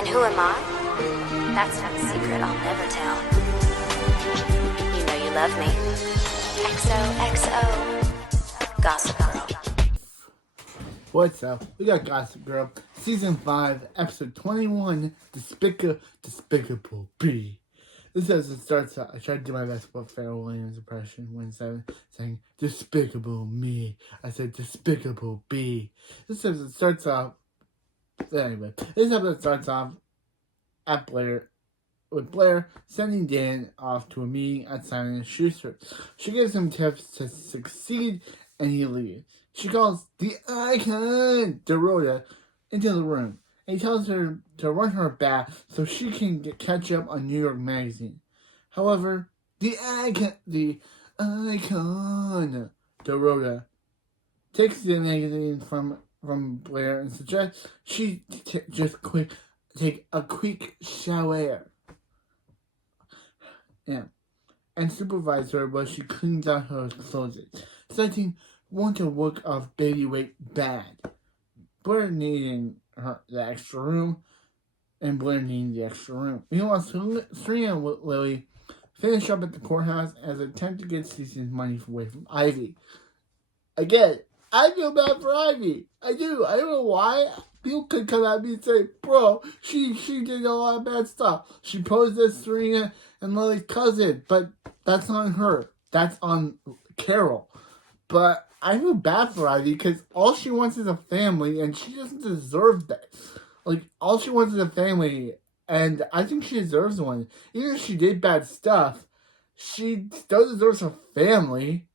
And who am I? That's not a secret I'll never tell. You know you love me. XOXO. Gossip Girl. What's up? We got Gossip Girl, Season 5, Episode 21, Despicable B. This episode starts out, I tried to do my best with Pharrell Williams' impression when saying, Despicable Me. I said, Despicable B. This episode starts off at Blair, with Blair sending Dan off to a meeting at Simon & Schuster. She gives him tips to succeed, and he leaves. She calls the icon, Dorota, into the room, and he tells her to run her bath so she can catch up on New York Magazine. However, the icon, Dorota, takes the magazine from Blair and suggests she take a quick shower. Yeah, and supervise her while she cleans out her closet, citing want a work of baby weight bad. Blair needing the extra room, and Blair needing the extra room. Meanwhile, Serena and Lily finish up at the courthouse as they attempt to get Cece's money away from Ivy. Again, I feel bad for Ivy. I do. I don't know why. People could come at me and say, bro, she did a lot of bad stuff. She posed as Serena and Lily's cousin, but that's on her. That's on Carol. But I feel bad for Ivy because all she wants is a family, and she doesn't deserve that. Like, all she wants is a family, and I think she deserves one. Even if she did bad stuff, she still deserves a family.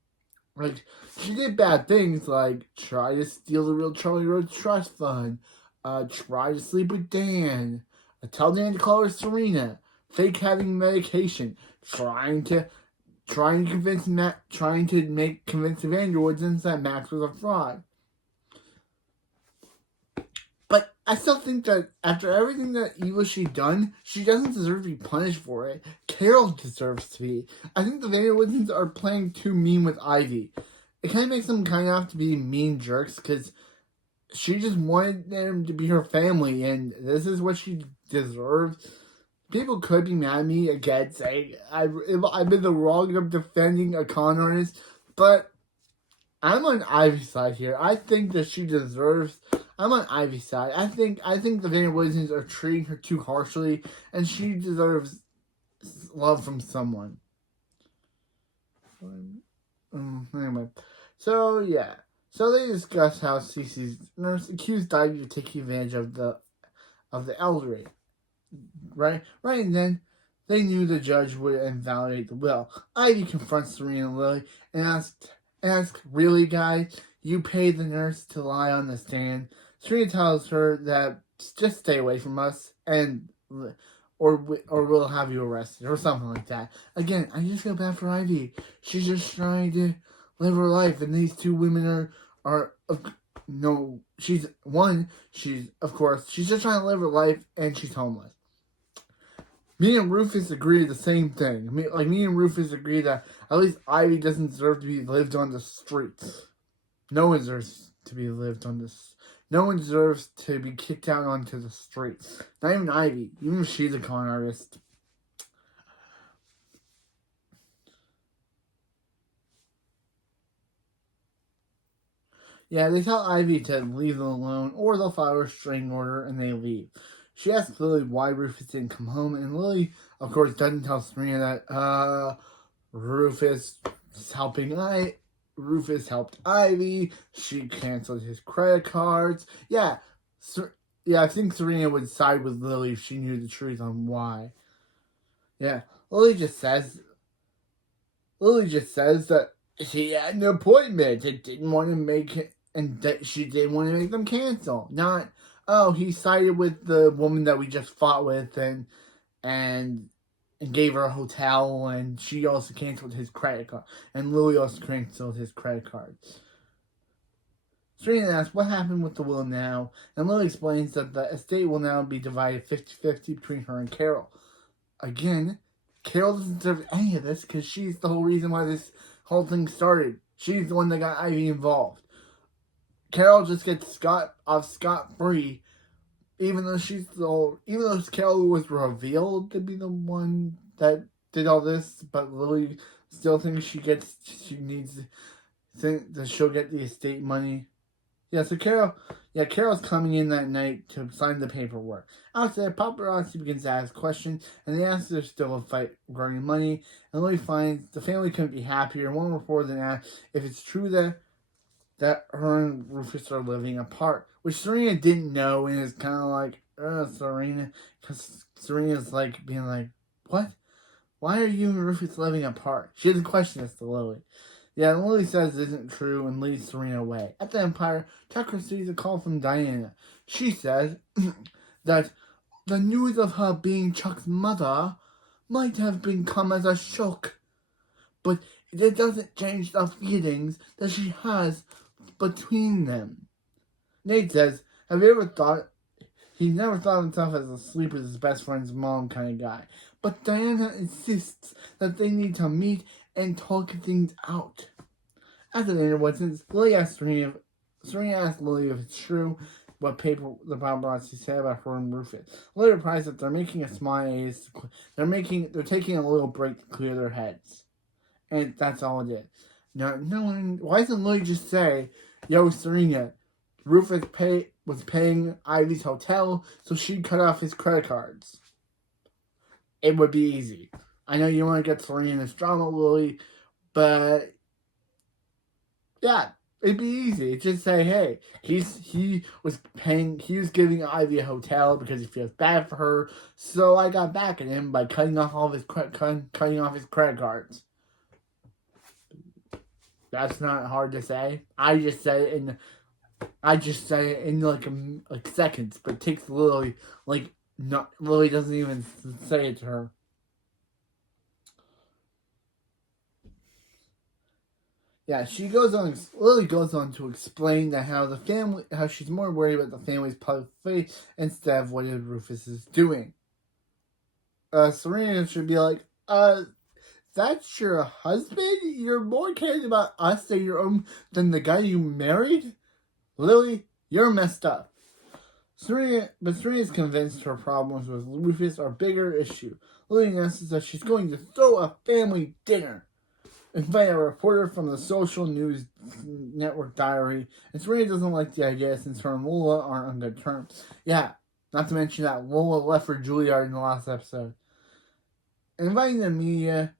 Like, she did bad things, like try to steal the real Charlie Rose Trust Fund, try to sleep with Dan, tell Dan to call her Serena, fake having medication, trying to convince Evander Woods that Max was a fraud. But I still think that after everything that evil she's done, she doesn't deserve to be punished for it. Carol deserves to be. I think the Vander Woods are playing too mean with Ivy. It kind of makes them kind of have to be mean jerks because she just wanted them to be her family, and this is what she deserves. People could be mad at me again, saying I've been the wrong of defending a con artist, but I'm on Ivy's side here. I think that she deserves. I'm on Ivy's side. I think the Vander Woods are treating her too harshly, and she deserves love from someone. Anyway, so yeah. So they discuss how Cece's nurse accused Ivy of taking advantage of the elderly. Right, and then they knew the judge would invalidate the will. Ivy confronts Serena and Lily and asks, really, guys, you paid the nurse to lie on the stand? Serena tells her that just stay away from us, or we'll have you arrested, or something like that. Again, I just feel bad for Ivy. She's just trying to live her life, and these two women she's just trying to live her life, and she's homeless. Me and Rufus agree the same thing. Me and Rufus agree that at least Ivy doesn't deserve to be lived on the streets. No one deserves to be lived on this. No one deserves to be kicked out onto the streets. Not even Ivy, even if she's a con artist. Yeah, they tell Ivy to leave them alone, or they'll file a restraining order, and they leave. She asks Lily why Rufus didn't come home, and Lily, of course, doesn't tell Serena that, Rufus helped Ivy, she canceled his credit cards. Yeah, I think Serena would side with Lily if she knew the truth on why. Yeah, Lily just says that she had an appointment and didn't want to make it, and that she didn't want to make them cancel. Not, oh, he sided with the woman that we just fought with and gave her a hotel, and she also canceled his credit card, and Louis also canceled his credit card. Serena asks what happened with the will now, and Lily explains that the estate will now be divided 50-50 between her and Carol. Again, Carol doesn't deserve any of this because she's the whole reason why this whole thing started. She's the one that got Ivy involved. Carol just gets scot-free even though Carol was revealed to be the one that did all this, but Lily still thinks she'll get the estate money. Carol's coming in that night to sign the paperwork. Outside, paparazzi begins to ask questions, and they ask if there's still a fight regarding money, and Lily finds the family couldn't be happier. One reporter then asks if it's true that her and Rufus are living apart, which Serena didn't know, and is kind of like, Serena, because Serena's like, being like, what? Why are you and Rufus living apart? She has a question as to Lily. Yeah, and Lily says it isn't true and leads Serena away. At the Empire, Tucker receives a call from Diana. She says that the news of her being Chuck's mother might have come as a shock, but it doesn't change the feelings that she has between them. Nate says, have you ever thought he never thought of himself as asleep with his best friend's mom kind of guy. But Diana insists that they need to meet and talk things out. After the interventions, Lily asks Serena asks Lily if it's true what the paparazzi say about her and Rufus. Lily replies that they're making a small they're taking a little break to clear their heads. And that's all it is. Now, why doesn't Lily just say, yo, Serena, Rufus was paying Ivy's hotel, so she'd cut off his credit cards. It would be easy. I know you want to get Serena in this drama, Lily, but yeah, it'd be easy. Just say, hey, he was giving Ivy a hotel because he feels bad for her, so I got back at him by cutting off his credit cards. That's not hard to say. I just say it in like seconds, but it takes Lily Lily doesn't even say it to her. Yeah, Lily goes on to explain that how she's more worried about the family's public face instead of what Rufus is doing. Serena should be like, that's your husband? You're more caring about us than the guy you married? Lily, you're messed up. Serena is convinced her problems with Rufus are a bigger issue. Lily announces that she's going to throw a family dinner. Invite a reporter from the social news network Diary, and Serena doesn't like the idea since her and Lola aren't on good terms. Yeah, not to mention that Lola left for Juilliard in the last episode. Inviting the media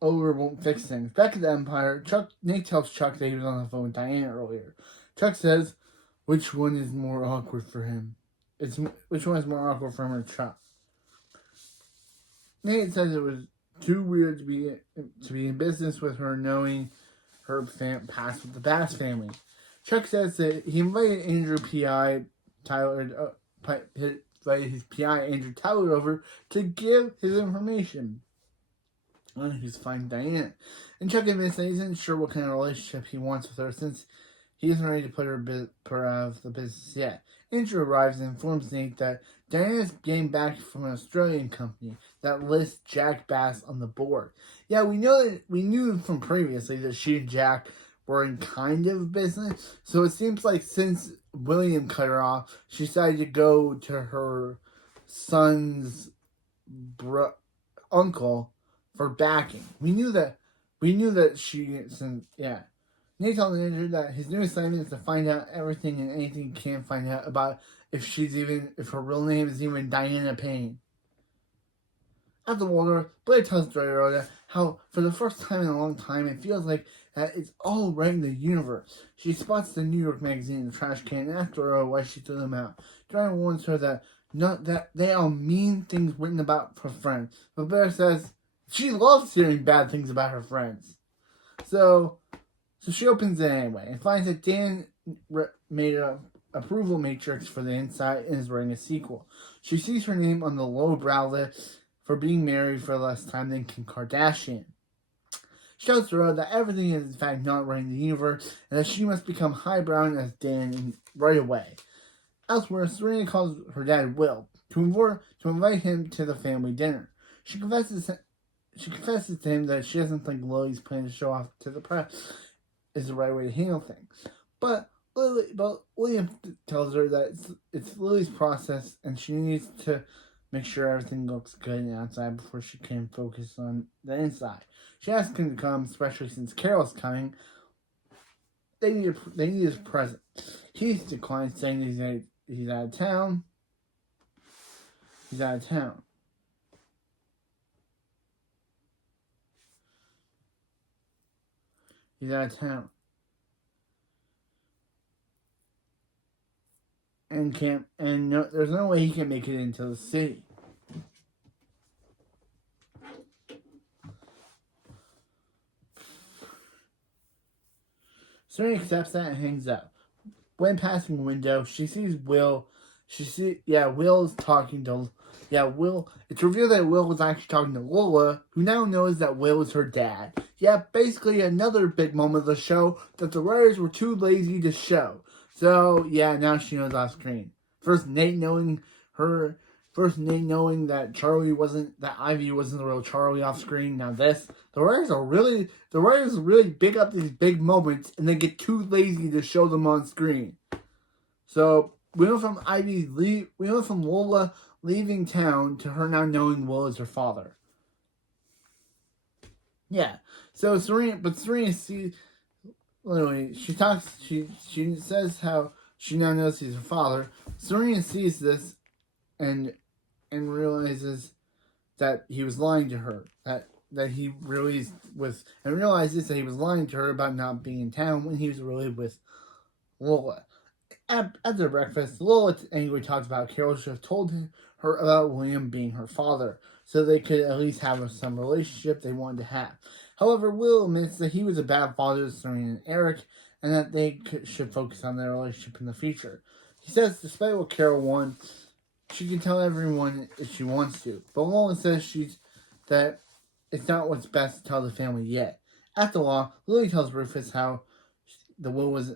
over won't fix things. Back at the Empire, Nate tells Chuck that he was on the phone with Diana earlier. Chuck says, which one is more awkward for him? Which one is more awkward for him or Chuck? Nate says it was too weird to be in business with her, knowing her past with the Bass family. Chuck says that he invited Andrew PI Tyler his PI Andrew Tyler over to give his information on who's finding Diana. And Chuck admits that he isn't sure what kind of relationship he wants with her since he isn't ready to put her out of the business yet. Andrew arrives and informs Nate that Diana's getting back from an Australian company that lists Jack Bass on the board. Yeah, we knew from previously that she and Jack were in kind of business. So it seems like since William cut her off, she decided to go to her son's uncle for backing. We knew that she. Nate told Andrew that his new assignment is to find out everything and anything he can find out about if her real name is even Diana Payne. At the Waldorf, Blair tells Dorota how, for the first time in a long time, it feels like that it's all right in the universe. She spots the New York magazine in the trash can and asks Dorota why she threw them out. Dorota warns her that they are mean things written about her friends. But Blair says she loves hearing bad things about her friends. So she opens it anyway and finds that Dan made an approval matrix for the inside and is writing a sequel. She sees her name on the lowbrow list for being married for less time than Kim Kardashian. She tells her that everything is in fact not right in the universe and that she must become highbrow as Dan right away. Elsewhere, Serena calls her dad Will to invite him to the family dinner. She confesses to him that she doesn't think Lily's plan to show off to the press is the right way to handle things. But But William tells her that it's Lily's process, and she needs to make sure everything looks good outside before she can focus on the inside. She asks him to come, especially since Carol's coming. They need his present. He declines, saying he's out of town. He's out of town. He's out of town. And no, there's no way he can make it into the city. Serena accepts that and hangs up. When passing the window, she sees Will. Will is talking to. Will. It's revealed that Will was actually talking to Lola, who now knows that Will is her dad. Basically another big moment of the show that the writers were too lazy to show. So, now she knows off screen. First Nate knowing that that Ivy wasn't the real Charlie off screen. Now this. The writers really big up these big moments and they get too lazy to show them on screen. So, we went from Lola leaving town to her now knowing Will is her father. So Serena sees. Anyway, she says how she now knows he's her father. Serena sees this and realizes that he was lying to her. That he really was, and realizes that he was lying to her about not being in town when he was really with Lola. After breakfast, Lola anyway talks about Carol should have told her about William being her father, so they could at least have some relationship they wanted to have. However, Will admits that he was a bad father to Serena and Eric, and that they should focus on their relationship in the future. He says despite what Carol wants, she can tell everyone if she wants to, but Lola says that it's not what's best to tell the family yet. After all, Lily tells Rufus how the will was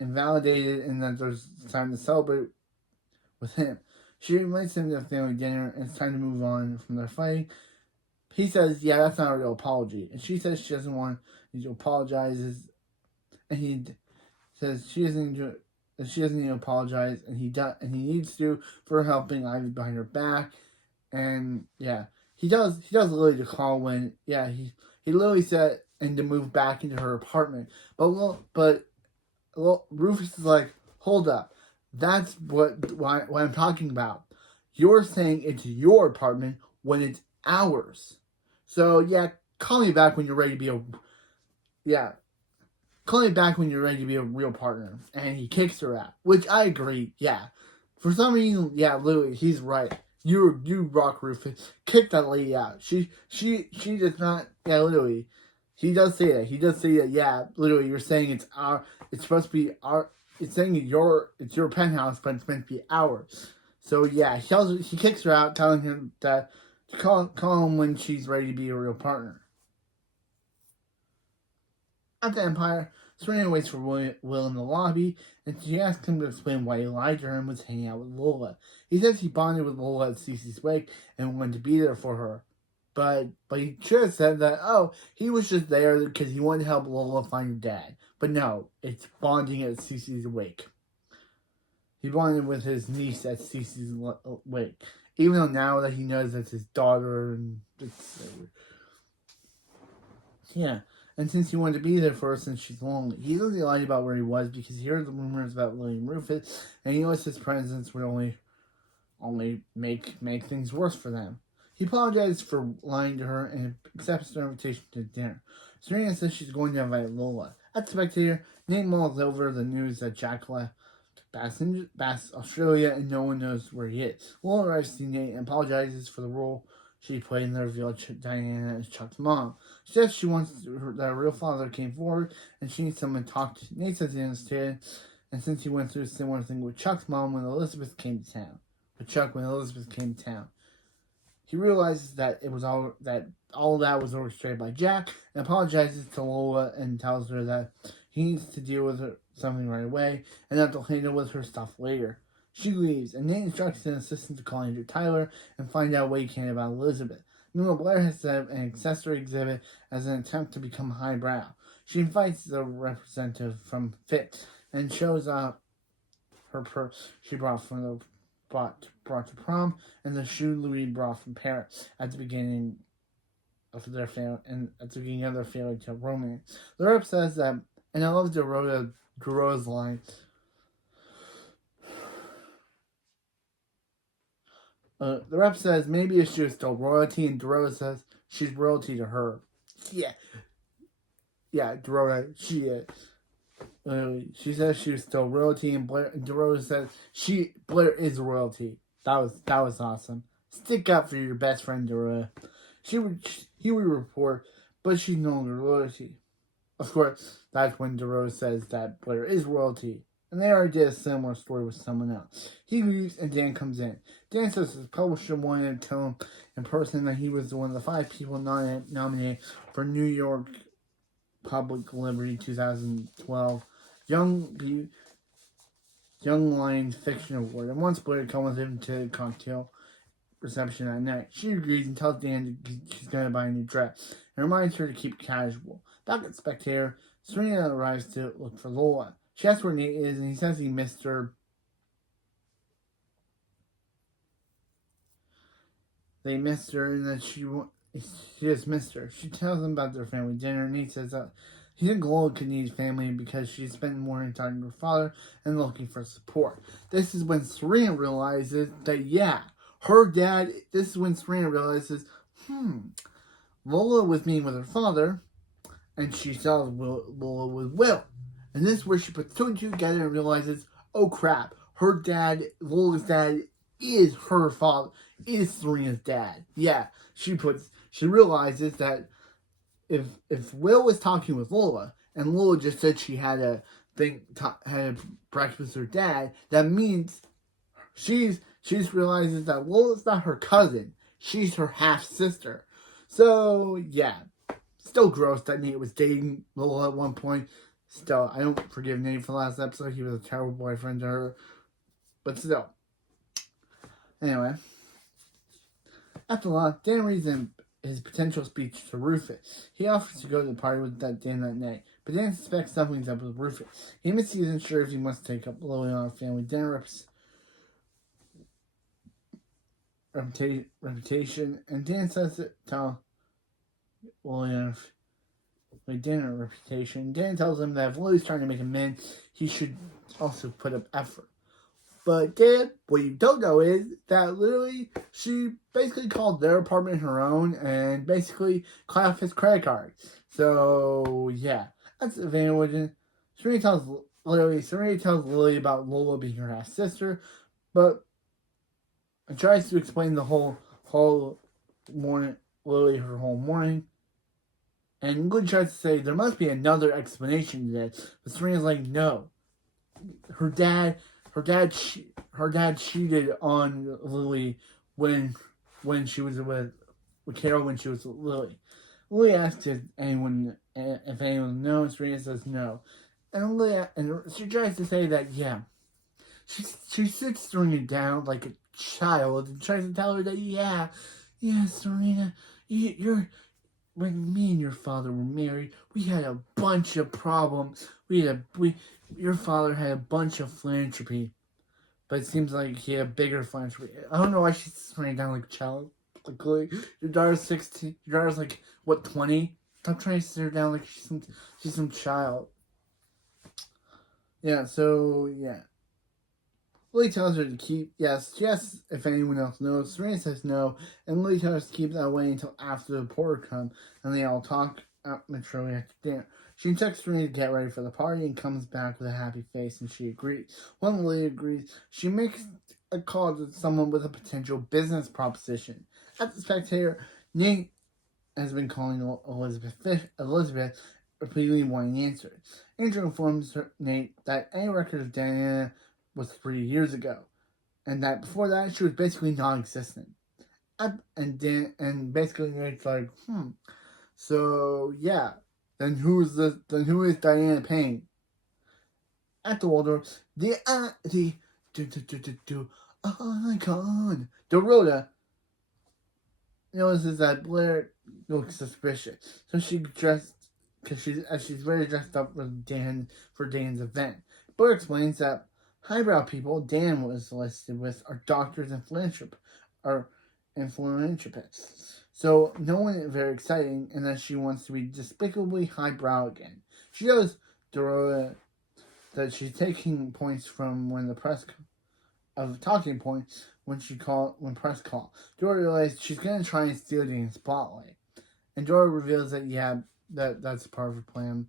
invalidated and that there's time to celebrate with him. She invites him to a family dinner and it's time to move on from their fighting. He says, that's not a real apology. And she says she doesn't want him to apologize. And he says she doesn't need to apologize. And he needs to for helping Ivy behind her back. And he does Lily to call when he literally said and to move back into her apartment. But Rufus is like, hold up. That's what I'm talking about. You're saying it's your apartment when it's ours. So call me back when you're ready to be call me back when you're ready to be a real partner. And he kicks her out, which I agree. For some reason, Louis, he's right. You rock, Rufus. Kick that lady out. She does not. Louis. He does say that. Literally, you're saying it's supposed to be our. It's saying it's your penthouse, but it's meant to be ours. So he kicks her out, telling him that to call him when she's ready to be a real partner. At the Empire, Serena waits for Will in the lobby, and she asks him to explain why he lied to her and was hanging out with Lola. He says he bonded with Lola at Cece's wake and wanted to be there for her. But he should have said that, he was just there because he wanted to help Lola find her dad. But no, it's bonding at Cece's wake. He bonded with his niece at Cece's wake. Even though now that he knows that's his daughter, and and since he wanted to be there for her since she's lonely. He doesn't lie about where he was because he heard the rumors about William Rufus, and he knows his presence would only make things worse for them. He apologizes for lying to her and accepts her invitation to dinner. Serena says she's going to invite Lola. At the Spectator, Nate mulls over the news that Jack left Bass, Australia, and no one knows where he is. Lola arrives to see Nate and apologizes for the role she played in the reveal of Diana as Chuck's mom. She says she wants that her real father came forward and she needs someone to talk to. Nate says he understands, and since he went through a similar thing with Chuck's mom when Elizabeth came to town. He realizes that all that was orchestrated by Jack and apologizes to Lola and tells her that he needs to deal with something right away and that they'll handle with her stuff later. She leaves, and Nate instructs an assistant to call Andrew Tyler and find out what he can about Elizabeth. Meanwhile, Blair has set up an accessory exhibit as an attempt to become highbrow. She invites the representative from FIT and shows up her purse she brought to prom, and the shoe Louis brought from Paris at the beginning of their family and at the beginning of their fairy tale romance. The rep says that, and I love Dorota's line. The rep says maybe she was still royalty, and Dorota says she's royalty to her. Yeah, Dorota, she is. She says she was still royalty, and Dorota says Blair is royalty. That was awesome. Stick up for your best friend, Dorota. He would report, but she's no longer royalty. Of course, that's when Dorota says that Blair is royalty. And they already did a similar story with someone else. He leaves and Dan comes in. Dan says his publisher wanted to tell him in person that he was one of the 5 people nominated for New York Public Liberty 2012 Young Lion Fiction Award. And once Blair comes with him to the cocktail reception that night, she agrees and tells Dan she's going to buy a new dress and reminds her to keep casual. Back at Spectator, Serena arrives to look for Lola. She asks where Nate is, and he says he missed her. They missed her, and that she just missed her. She tells him about their family dinner, and Nate says that he thinks Lola could need family because she spent more time talking to her father and looking for support. This is when Serena realizes that, her dad. This is when Serena realizes, Lola was meeting with her father, and she saw Lola with Will. And this is where she puts 2 and 2 together and realizes, oh crap, her dad, Lola's dad, is her father, is Serena's dad. Yeah, she realizes that if Will was talking with Lola, and Lola just said she had a breakfast with her dad, that means she realizes that Lola's not her cousin, she's her half sister. So yeah, still gross that Nate was dating Lola at one point. Still, I don't forgive Nate for the last episode. He was a terrible boyfriend to her. But still. Anyway. After lunch, Dan reads his potential speech to Rufus. He offers to go to the party with Dan that night, but Dan suspects something's up with Rufus. He admits he isn't sure if he must take up Lily on a family dinner reputation, and Dan says to tell Lily dinner reputation. Dan tells him that if Lily's trying to make amends, he should also put up effort. But Dan, what you don't know is that Lily, she basically called their apartment her own and basically cut off his credit card. So yeah, that's if anyone didn't. Serena tells Lily about Lola being her half sister, but tries to explain the whole morning, Lily her whole morning. And Lily tries to say there must be another explanation to this, but Serena's like, no. Her dad cheated on Lily when she was with Carol when she was with Lily. Lily asks if anyone knows. Serena says no, and she tries to say that she sits Serena down like a child and tries to tell her that Serena, you're. When me and your father were married, we had a bunch of problems. Your father had a bunch of philanthropy, but it seems like he had bigger philanthropy. I don't know why she's running down like a child. Like, your daughter's 16. Your daughter's like, what, 20? Stop trying to sit her down like she's some child. Yeah, so, yeah. Lily tells her to keep, yes, if anyone else knows. Serena says no, and Lily tells her to keep that way until after the porter comes, and they all talk maturely after dinner. She texts Serena to get ready for the party and comes back with a happy face, and she agrees. When Lily agrees, she makes a call to someone with a potential business proposition. At the Spectator, Nate has been calling Elizabeth repeatedly wanting answers. Andrew informs Nate that any record of Diana was 3 years ago, and that before that she was basically non-existent. And basically Nate's like, so yeah, then who is Diana Payne? At the Waldorf, oh my god, Dorota notices that Blair looks suspicious, so she's ready to dress up for Dan's event. Blair explains that highbrow people Dan was listed with are doctors and philanthropists. So no one is very exciting, and that she wants to be despicably highbrow again. She tells Dora that she's taking points from when the press of talking points when press call. Dora realizes she's gonna try and steal the spotlight, and Dora reveals that that's part of her plan.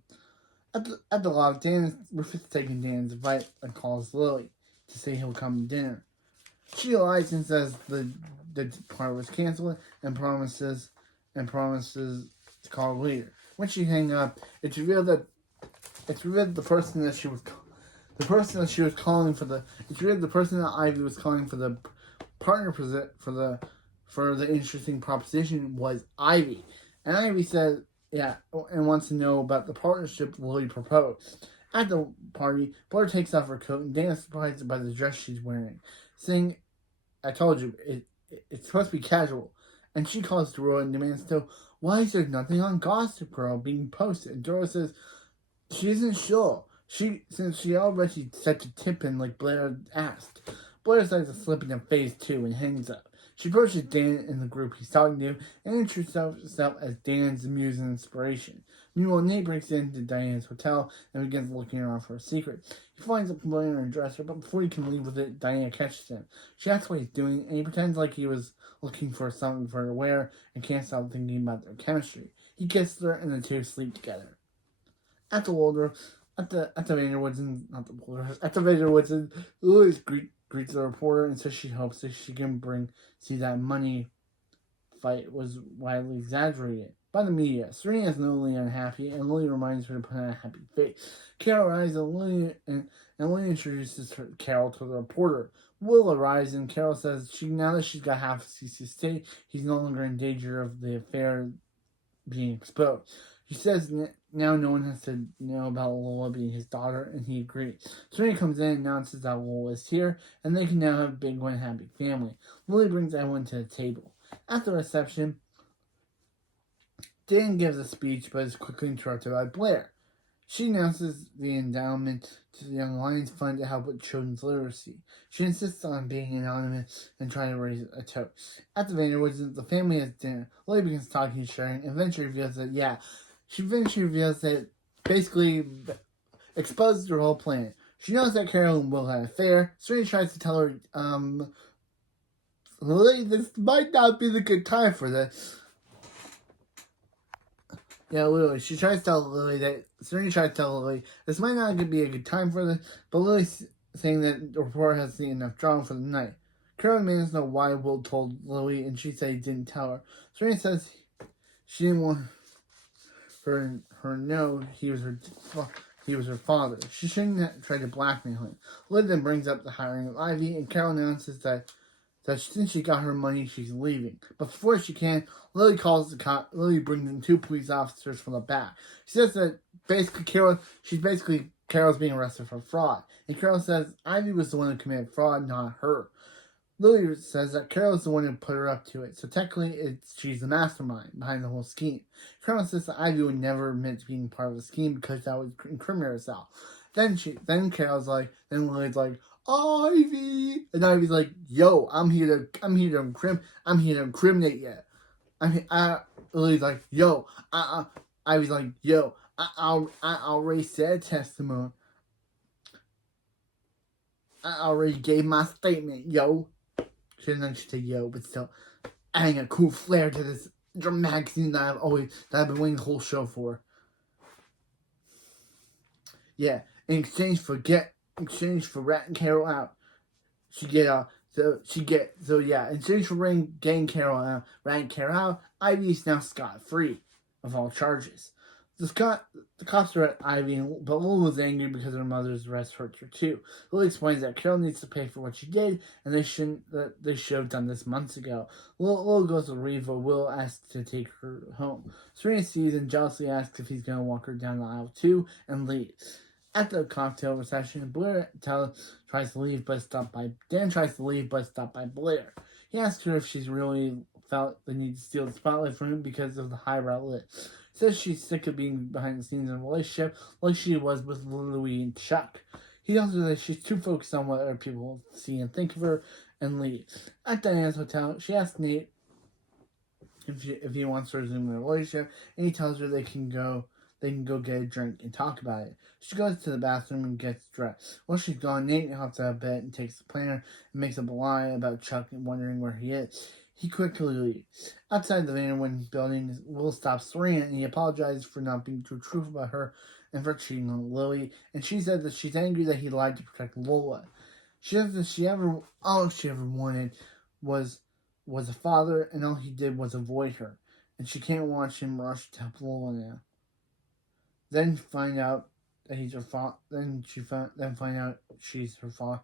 At the lodge, Dan refuses taking Dan's advice and calls Lily to say he'll come to dinner. She lies and says the party was canceled and promises to call later. When she hangs up, it's revealed that the person that Ivy was calling for the partner for the interesting proposition was Ivy. And Ivy says, yeah, and wants to know about the partnership Lily proposed. At the party, Blair takes off her coat and Dan is surprised by the dress she's wearing, saying, I told you, it's supposed to be casual. And she calls Dora and demands to know, why is there nothing on Gossip Girl being posted? And Dora says she isn't sure. Since she already set the tip in like Blair asked. Blair decides to slip into phase 2 and hangs up. She approaches Dan in the group he's talking to and introduces herself as Dan's muse and inspiration. Meanwhile, Nate breaks into Diane's hotel and begins looking around for a secret. He finds a Blair in her dresser, but before he can leave with it, Diane catches him. She asks what he's doing, and he pretends like he was looking for something for her to wear and can't stop thinking about their chemistry. He kisses her, and the two sleep together. At the Vanderwoods, Louis greets the reporter and says she hopes that she can see that money fight was widely exaggerated by the media. Serena is Lily unhappy, and Lily reminds her to put on a happy face. Carol arrives, and Lily introduces Carol to the reporter. Will arrives, and Carol says now that she's got half of CC's estate, he's no longer in danger of the affair being exposed. She says now no one has to know about Lola being his daughter, and he agrees. Serena comes in and announces that Lola is here, and they can now have a big one happy family. Lily brings everyone to the table. At the reception, Dan gives a speech, but is quickly interrupted by Blair. She announces the endowment to the Young Lions Fund to help with children's literacy. She insists on being anonymous and trying to raise a toast. At the Vanderwoods, the family has dinner. Lily begins talking and sharing, and eventually reveals that basically exposes her whole plan. She knows that Carol and Will had an affair. Serena tries to tell her, Lily, this might not be the good time for this. Yeah, literally. Serena tries to tell Lily, this might not be a good time for this, but Lily's saying that the reporter has seen enough drama for the night. Carol demands to know why Will told Lily, and she said he didn't tell her. Serena says she didn't want her know he was her father. She shouldn't have tried to blackmail him. Lily then brings up the hiring of Ivy, and Carol announces that since she got her money, she's leaving. But before she can, Lily calls the cop. Lily brings in 2 police officers from the back. She says that Carol's being arrested for fraud. And Carol says Ivy was the one who committed fraud, not her. Lily says that Carol is the one who put her up to it, so technically she's the mastermind behind the whole scheme. Carol says that Ivy would never admit to being part of the scheme because that would incriminate herself. Then Lily's like, Ivy, and Ivy's like, yo, I'm here to incriminate you. Lily's like, yo, Ivy's like, yo, I already said testimony. I already gave my statement, yo. She didn't say yo, but still, adding a cool flair to this dramatic scene that I've been waiting the whole show for. Yeah, in exchange for ratting Carol out, in exchange for getting ratting Carol out, Ivy is now scot-free of all charges. The cops are at Ivy, but Lily was angry because her mother's arrest hurts her too. Lily explains that Carol needs to pay for what she did, and they should have done this months ago. Lily goes to Reva. Will asks to take her home. Serena sees and jealously asks if he's going to walk her down the aisle too, and leaves. At the cocktail reception, Blair tries to leave, but stopped by Blair. He asks her if she's really felt the need to steal the spotlight from him because of the highbrow list. Says she's sick of being behind the scenes in a relationship like she was with Louis and Chuck. He tells her that she's too focused on what other people see and think of her and leaves. At Diana's hotel, she asks Nate if he wants to resume their relationship, and he tells her they can go get a drink and talk about it. She goes to the bathroom and gets dressed. While she's gone, Nate hops out of bed and takes the planner and makes up a lie about Chuck and wondering where he is. He quickly leaves. Outside the Vanderwind building, Will stops Serena and he apologizes for not being too truthful about her and for cheating on Lily. And she said that she's angry that he lied to protect Lola. She says that all she ever wanted was a father, and all he did was avoid her. And she can't watch him rush to help Lola now. Then find out that he's her father. Then find out she's her father.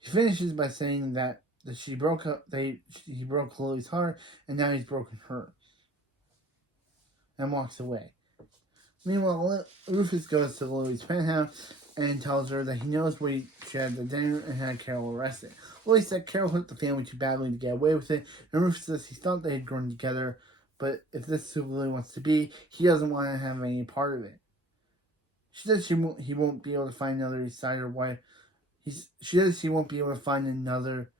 He finishes by saying that he broke Lily's heart, and now he's broken her, and walks away. Meanwhile, Rufus goes to Lily's penthouse and tells her that he knows where she had the dinner and had Carol arrested. Lily said Carol hurt the family too badly to get away with it, and Rufus says he thought they had grown together, but if this is who Lily wants to be, he doesn't want to have any part of it. She says he won't be able to find another decider wife. She says he won't be able to find another.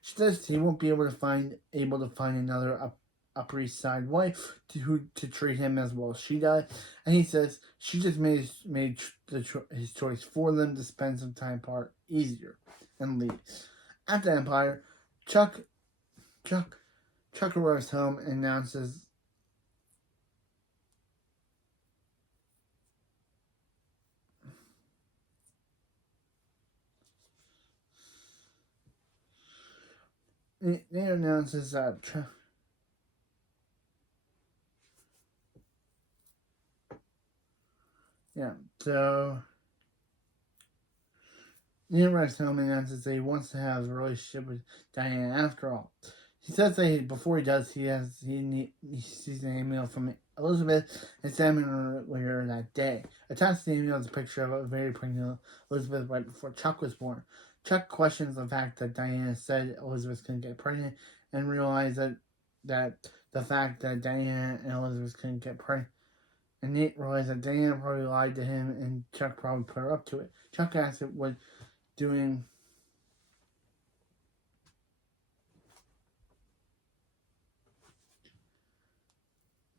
She says he won't be able to find another Upper East Side wife to treat him as well as she does, and he says she just made his choice for them to spend some time apart easier, and leaves. At the Empire, Chuck arrives home and announces that so Neil arrives home and announces that he wants to have a relationship with Diana after all. He says that before he does, he sees an email from Elizabeth and Sam earlier that day. Attached to the email is a picture of a very pregnant Elizabeth right before Chuck was born. Chuck questions the fact that Diana said Elizabeth couldn't get pregnant and realizes that the fact that Diana and Elizabeth couldn't get pregnant. And Nate realized that Diana probably lied to him and Chuck probably put her up to it. Chuck asked it what doing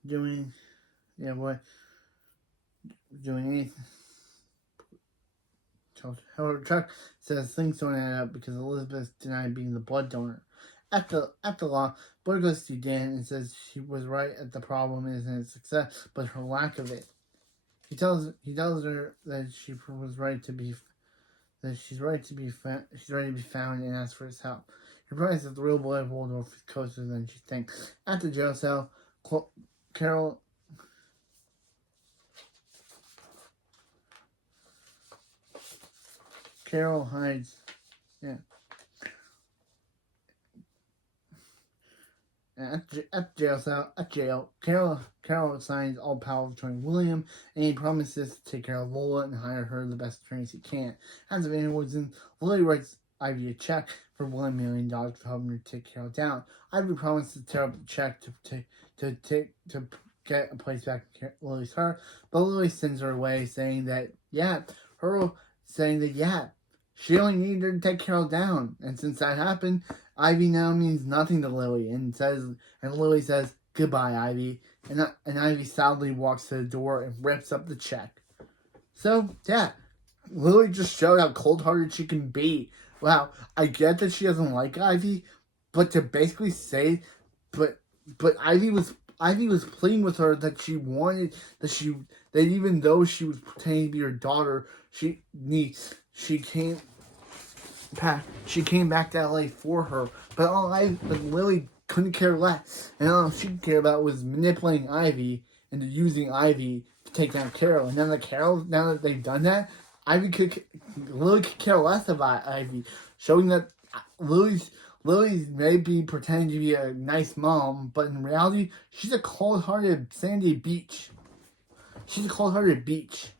anything. However, Chuck says things don't add up because Elizabeth denied being the blood donor. At the law, Blair goes to Dan and says she was right at the problem isn't its success, but her lack of it. He tells her that she's right to be found and asks for his help. He realizes that the real Blair Waldorf is closer than she thinks. At the jail cell, Carol hides. At jail, Carol signs all power between William, and he promises to take care of Lola and hire her the best attorneys he can. As of Woods, Lily writes Ivy a check for $1 million for helping her take Carol down. Ivy promises to tear up the check to get a place back in Lily's heart, but Lily sends her away, saying that she only needed to take Carol down, and since that happened, Ivy now means nothing to Lily, and Lily says, "Goodbye, Ivy," and Ivy sadly walks to the door and rips up the check. So, Lily just showed how cold-hearted she can be. Wow, I get that she doesn't like Ivy, but to basically say, but Ivy was pleading with her that she wanted that even though she was pretending to be her daughter, she came back to LA for her, but Lily couldn't care less, and all she could care about was manipulating Ivy into using Ivy to take down Carol. And now that they've done that, Lily could care less about Ivy, showing that Lily may be pretending to be a nice mom, but in reality, she's a cold-hearted sandy beach. She's a cold-hearted beach.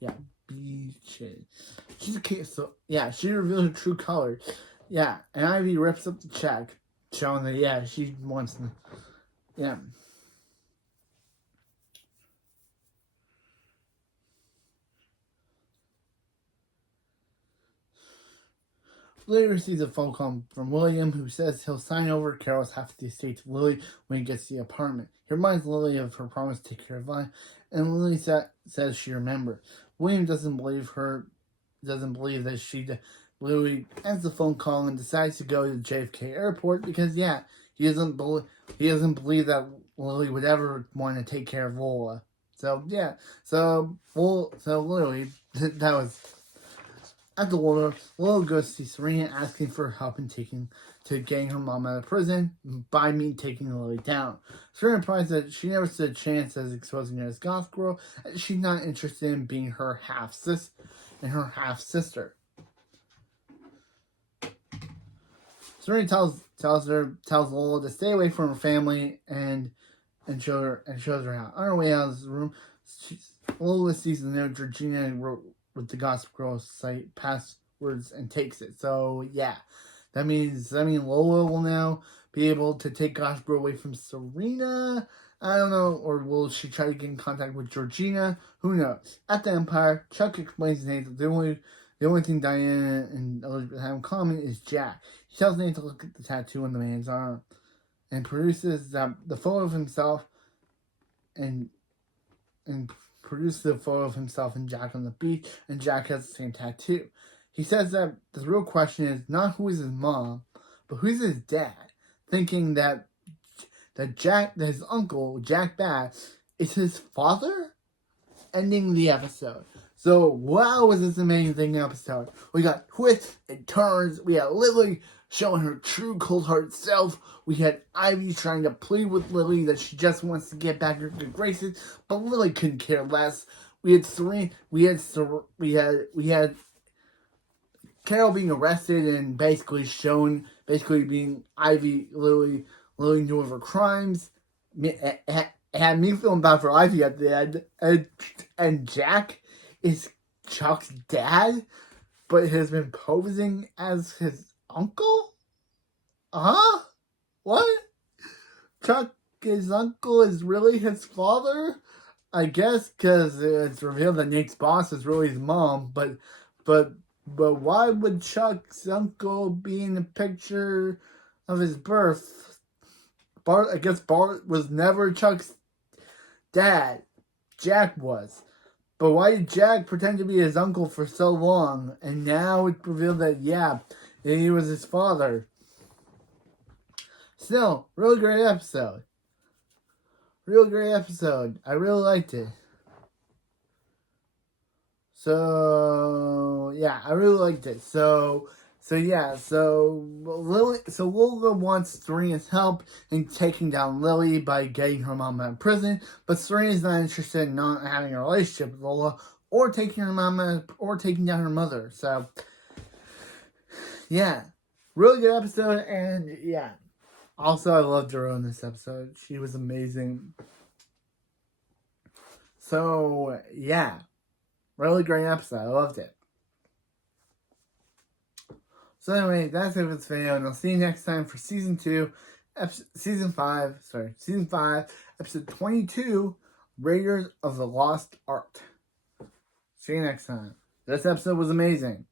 Yeah. Beaches. She's a kid, so she reveals her true colors. And Ivy rips up the check, showing that she wants them. Lily receives a phone call from William, who says he'll sign over Carol's half of the estate to Lily when he gets the apartment. He reminds Lily of her promise to take care of Vi, and Lily says she remembers. William doesn't believe that she did. Lily ends the phone call and decides to go to the JFK airport because, he doesn't believe that Lily would ever want to take care of Lola. So Lily, that was. At the Lola goes to see Serena, asking for help in getting her mom out of prison by me taking Lily down. Serena replies that she never stood a chance as exposing her as goth girl, and she's not interested in being her half sister. Serena tells Lola to stay away from her family and shows her out. On her way out of the room, Lola sees the note Georgina wrote with the Gossip Girl site passwords and takes it. So that means Lola will now be able to take Gossip Girl away from Serena. I don't know, or will she try to get in contact with Georgina? Who knows? At the Empire, Chuck explains to Nate that the only thing Diana and Elizabeth have in common is Jack. He tells Nate to look at the tattoo on the man's arm and produces the photo of himself and produces the photo of himself and Jack on the beach, and Jack has the same tattoo. He says that the real question is not who is his mom, but who's his dad, thinking that his uncle, Jack Bass, is his father? Ending the episode. So, wow, was this amazing episode. We got twists and turns. We had Lily showing her true cold-hearted self. We had Ivy trying to plead with Lily that she just wants to get back her good graces, but Lily couldn't care less. We had Carol being arrested and basically being Lily knew of her crimes. It had me feeling bad for Ivy at the end, and Jack is Chuck's dad, but has been posing as his uncle? Huh? What? His uncle is really his father? I guess because it's revealed that Nate's boss is really his mom, but why would Chuck's uncle be in the picture of his birth? I guess Bart was never Chuck's dad. Jack was. But why did Jack pretend to be his uncle for so long? And now it's revealed that, he was his father. Still, really great episode. Real great episode. I really liked it. So, I really liked it. So Lola wants Serena's help in taking down Lily by getting her mom out of prison, but Serena's not interested in not having a relationship with Lola or taking her mom out, or taking down her mother. So, really good episode, and also I loved her in this episode. She was amazing. So, really great episode. I loved it. So anyway, that's it for this video, and I'll see you next time for season 5, episode 22, Raiders of the Lost Ark. See you next time. This episode was amazing.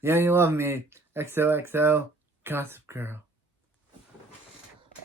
You love me. XOXO, Gossip Girl.